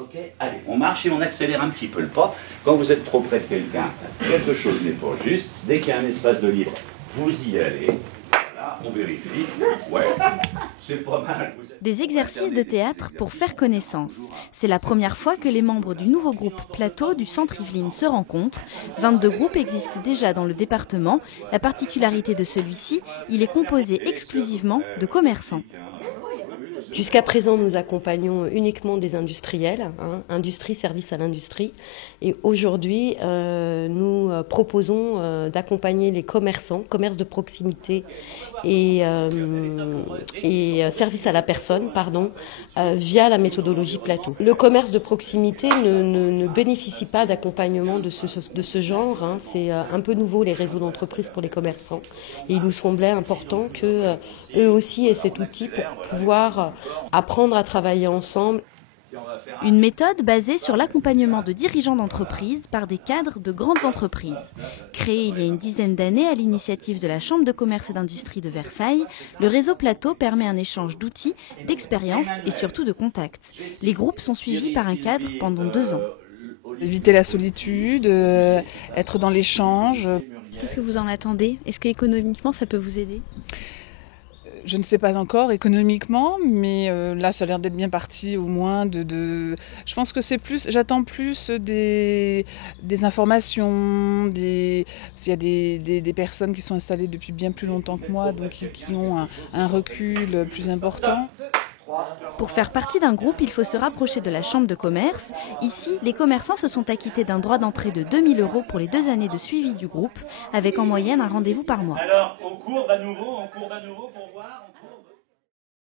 Ok, allez, on marche et on accélère un petit peu le pas. Quand vous êtes trop près de quelqu'un, quelque chose n'est pas juste. Dès qu'il y a un espace de libre, vous y allez. Voilà, on vérifie. Ouais, c'est pas mal. Des exercices de théâtre pour faire connaissance. C'est la première fois que les membres du nouveau groupe Plateau du Centre Yvelines se rencontrent. 22 groupes existent déjà dans le département. La particularité de celui-ci, il est composé exclusivement de commerçants. Jusqu'à présent, nous accompagnons uniquement des industriels, industrie, service à l'industrie. Et aujourd'hui, nous proposons d'accompagner les commerçants, commerce de proximité et service à la personne, via la méthodologie Plateau. Le commerce de proximité ne bénéficie pas d'accompagnement de ce genre. C'est un peu nouveau, les réseaux d'entreprise pour les commerçants. Et il nous semblait important qu'eux aussi aient cet outil pour pouvoir apprendre à travailler ensemble. Une méthode basée sur l'accompagnement de dirigeants d'entreprise par des cadres de grandes entreprises. Créé il y a une dizaine d'années à l'initiative de la Chambre de commerce et d'industrie de Versailles, le réseau Plateau permet un échange d'outils, d'expériences et surtout de contacts. Les groupes sont suivis par un cadre pendant 2 ans. Éviter la solitude, être dans l'échange. Qu'est-ce que vous en attendez? Est-ce qu'économiquement ça peut vous aider? Je ne sais pas encore économiquement, mais là ça a l'air d'être bien parti au moins je pense que c'est plus, j'attends plus des informations, s'il y a des personnes qui sont installées depuis bien plus longtemps que moi, donc qui ont un recul plus important. Pour faire partie d'un groupe, il faut se rapprocher de la chambre de commerce. Ici, les commerçants se sont acquittés d'un droit d'entrée de 2 000 € pour les 2 années de suivi du groupe, avec en moyenne un rendez-vous par mois. Alors, on courbe à nouveau pour voir.